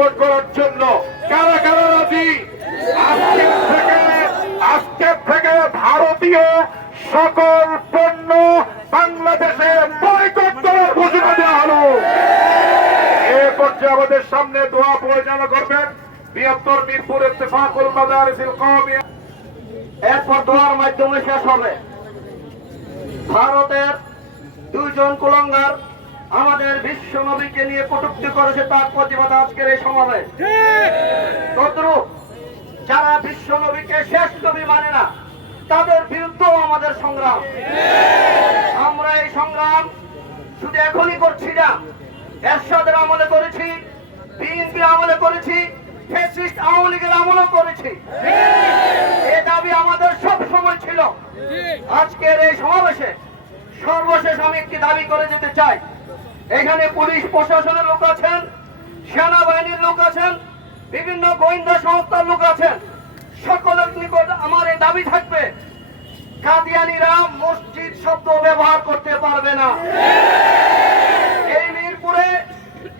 Boycott করার জন্য। কারা কারা রাজি? আজকে থেকে আজকে থেকে ভারতীয় সকল পণ্য বাংলাদেশে বয়কট করার ঘোষণা দেওয়া হলো। এ পর্যায়ে আমাদের সামনে দোয়া পরিচালনা করবেন। বৃহত্তর মিরপুর ইত্তেফাকুল মাদারিসিল কওমিয়া এরপর দোয়ার মাধ্যমে শেষ হবে। ভারতের দুইজন কুলঙ্গার আমাদের বিশ্ব নবীকে নিয়ে কটুক্তি করেছে তার প্রতিবাদ আজকের এই সমাবেশ। যারা বিশ্ব নবীকে শেষ নবী মানে না, তাদের বিরুদ্ধেও আমাদের সংগ্রাম। আমরা এই সংগ্রাম শুধু এখনই করছি না, এরশাদের আমলে করেছি, বিএনপির আমলে করেছি আওয়ামী লীগের আমলেও করেছি। এ দাবি আমাদের সব সময় ছিল। আজকের এই সমাবেশে সর্বশেষ আমি একটি দাবি করে যেতে চাই। এখানে পুলিশ প্রশাসনের লোক আছেন, সেনাবাহিনীর লোক আছেন, বিভিন্ন গোয়েন্দা সংস্থার লোক আছেন। সকলের নিকট আমার এই দাবি থাকবে কাদিয়ানিরা মসজিদ শব্দ ব্যবহার করতে পারবে না। এই মিরপুরে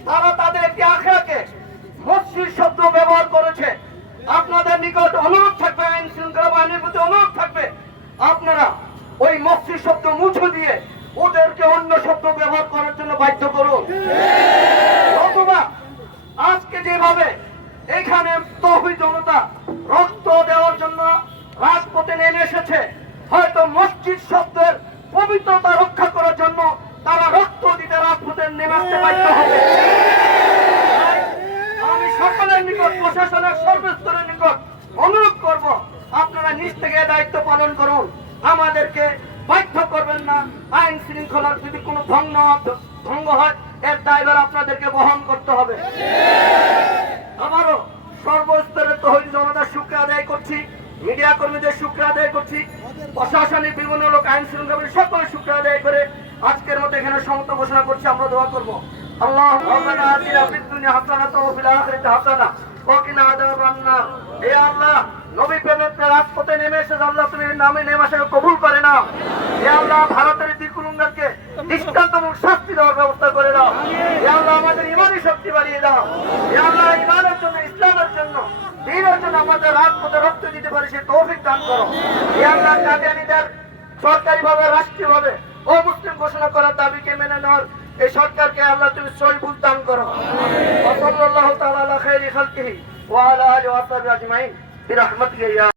তারা তাদের একটি আখড়াকে মসজিদ শব্দ ব্যবহার করেছে। আপনাদের নিকট অনুরোধ থাকবে, আইন শৃঙ্খলা বাহিনীর প্রতি অনুরোধ থাকবে, আপনারা ওই মসজিদ শব্দ মুছে দিয়ে ওদেরকে অন্য শব্দ ব্যবহার করার জন্য বাধ্য করুন অথবা আজকে যেভাবে এখানে তহিদ জনতা রক্ত দেওয়ার জন্য রাজপথে নেমে এসেছে, হয়তো মসজিদ শব্দের পবিত্রতা রক্ষা করার জন্য তারা রক্ত দিতে রাজপথে নেমে আসতে বাধ্য হবে। আমি সকলের নিকট, প্রশাসনের সর্বস্তরের নিকট অনুরোধ করব, আপনারা নিজ থেকে দায়িত্ব পালন করুন। আমাদেরকে বাধ্য করবেন না। আইন শৃঙ্খলার যদি কোনো ভঙ্গ ভঙ্গ হয় এর দায়ভার আপনাদেরকে বহন করতে হবে। আমারও সর্বস্তরের তহিদ জনতার শুক্র আদায় করছি, মিডিয়া কর্মীদের শুক্র আদায় করছি, প্রশাসনিক বিভিন্ন লোক আইন শৃঙ্খলা সকলে শুক্র আদায় করে আজকের মতো এখানে সমত ঘোষণা করছি, আমরা দোয়া করব। আল্লাহ রব্বানা আতিনা ফিদ দুনিয়া হাসানাতা ওয়া ফিল আখিরাতি হাসানা। ওয়া কিনা আযাবান নার। হে আল্লাহ, নবী প্রেমের রাজপথে নেমে এসে আল্লাহ তুমি নামে নেমে কবুল করে না হে আল্লাহ দিকুলুঙ্গাকে দৃষ্টান্তমূলক শাস্তি দেওয়ার ব্যবস্থা করে দাও। আল্লাহ আমাদের ইমানি শক্তি বাড়িয়ে দাও। আল্লাহ ইমানের জন্য ইসলামের জন্য দিনের জন্য আমাদের রাজপথে রক্ত দিতে পারি সে তৌফিক দান করো। আল্লাহ কাদিয়ানীদের সরকারি ভাবে রাষ্ট্রীয় ভাবে অমুসলিম ঘোষণা করার দাবিকে মেনে নেওয়ার এই সরকারকে আল্লাহ তুমি সহিবুল দান করো। তাআলা আলা খাইরি খালকিহি ওয়া আলা আলিহি ওয়া সাহবিহি আজমাইন। বিরহমাতিকা ইয়া